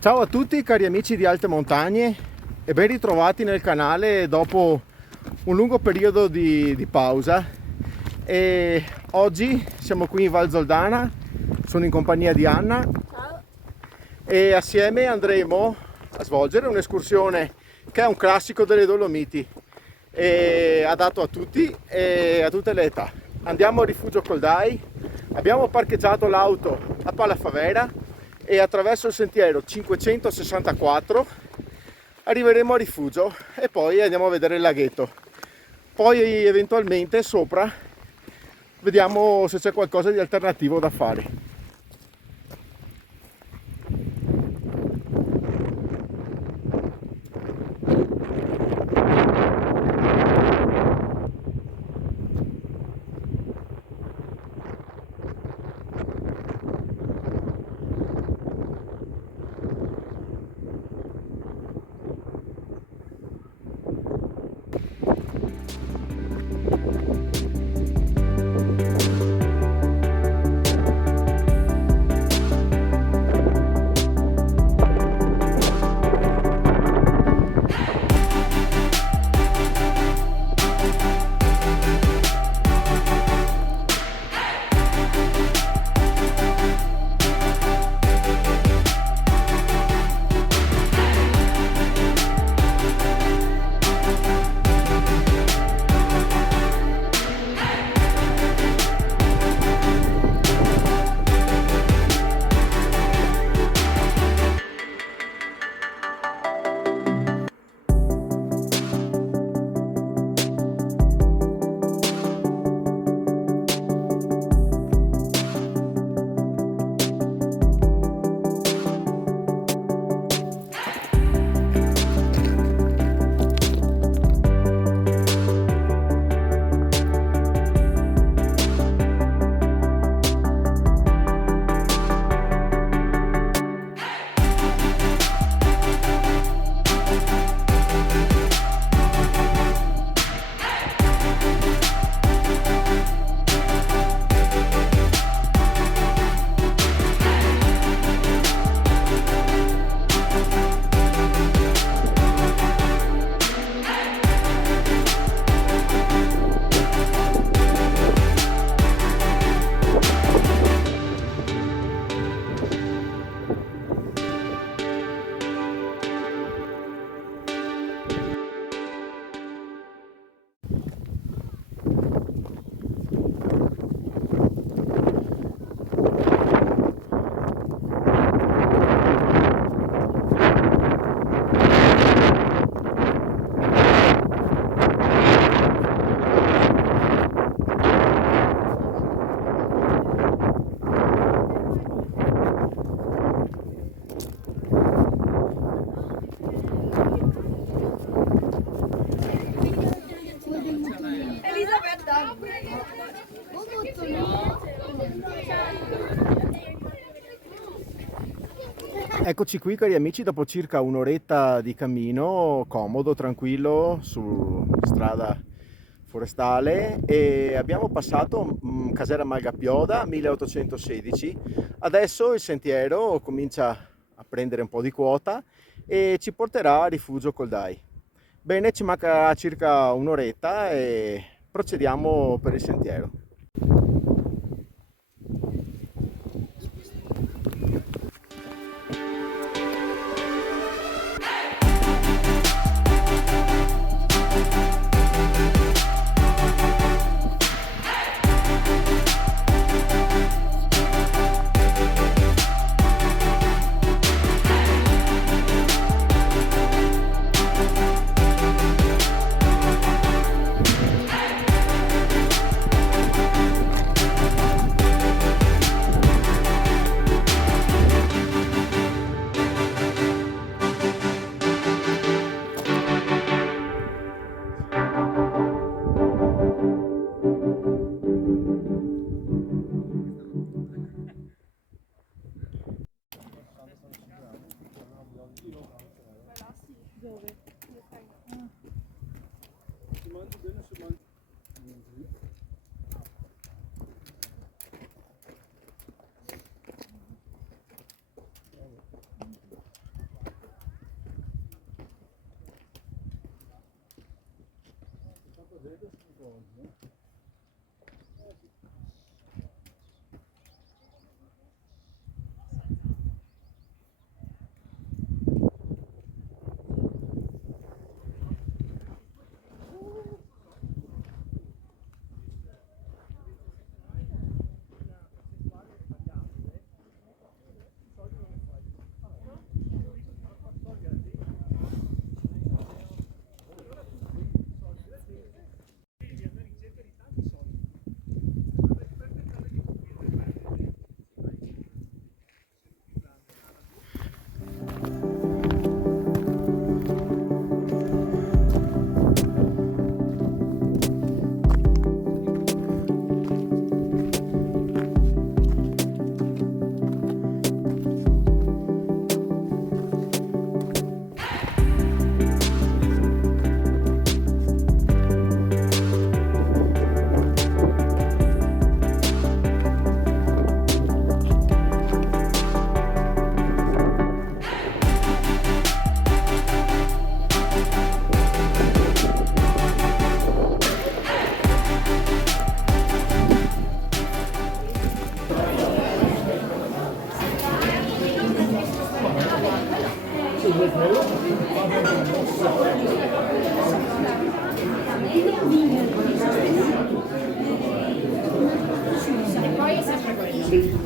Ciao a tutti cari amici di Alte Montagne e ben ritrovati nel canale dopo un lungo periodo di pausa. E oggi siamo qui in Val Zoldana, sono in compagnia di Anna. Ciao. E assieme andremo a svolgere un'escursione che è un classico delle Dolomiti e adatto a tutti e a tutte le età. Andiamo a Rifugio Coldai, abbiamo parcheggiato l'auto a Palafavera e attraverso il sentiero 564 arriveremo a Rifugio e poi andiamo a vedere il laghetto. Poi eventualmente sopra vediamo se c'è qualcosa di alternativo da fare. Elisabetta. Eccoci qui cari amici, dopo circa un'oretta di cammino comodo, tranquillo su strada forestale, e abbiamo passato Casera Malgapioda 1816. Adesso il sentiero comincia a prendere un po' di quota e ci porterà a Rifugio Coldai. Bene, ci manca circa un'oretta e procediamo per il sentiero.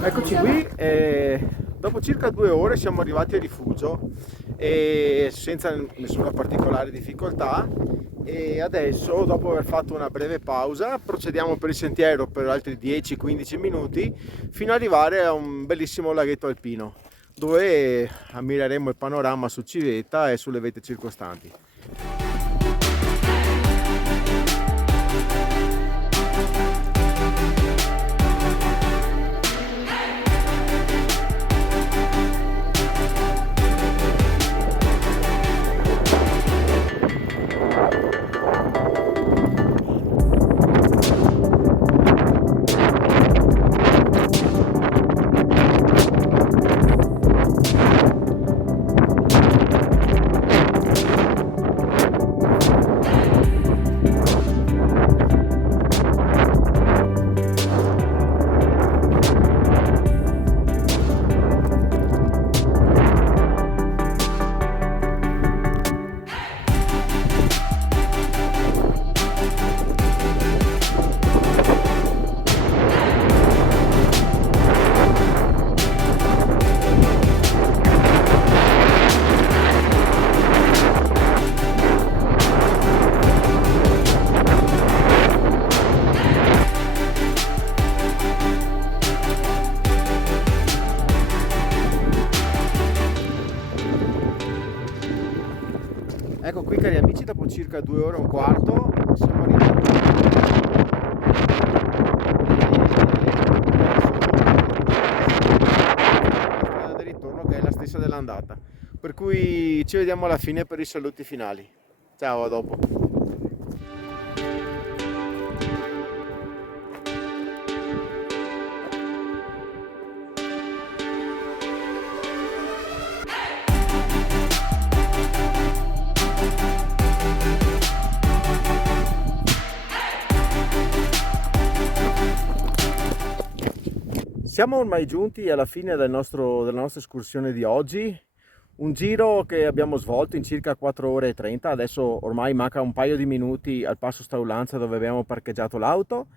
Eccoci qui, dopo circa 2 ore siamo arrivati a rifugio e senza nessuna particolare difficoltà, e adesso, dopo aver fatto una breve pausa, procediamo per il sentiero per altri 10-15 minuti fino ad arrivare a un bellissimo laghetto alpino dove ammireremo il panorama su Civetta e sulle vette circostanti. Ecco qui, cari amici, dopo circa 2 ore e un quarto siamo arrivati alla strada del ritorno, che è la stessa dell'andata, per cui ci vediamo alla fine per i saluti finali. Ciao, a dopo. Siamo ormai giunti alla fine della nostra escursione di oggi, un giro che abbiamo svolto in circa 4 ore e 30, adesso ormai manca un paio di minuti al passo Staulanza dove abbiamo parcheggiato l'auto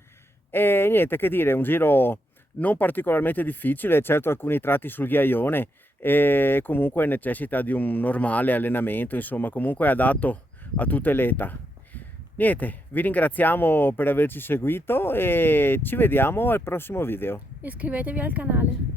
e niente che dire, un giro non particolarmente difficile, certo alcuni tratti sul ghiaione e comunque necessita di un normale allenamento, insomma comunque adatto a tutte le età. Niente, vi ringraziamo per averci seguito e ci vediamo al prossimo video. Iscrivetevi al canale.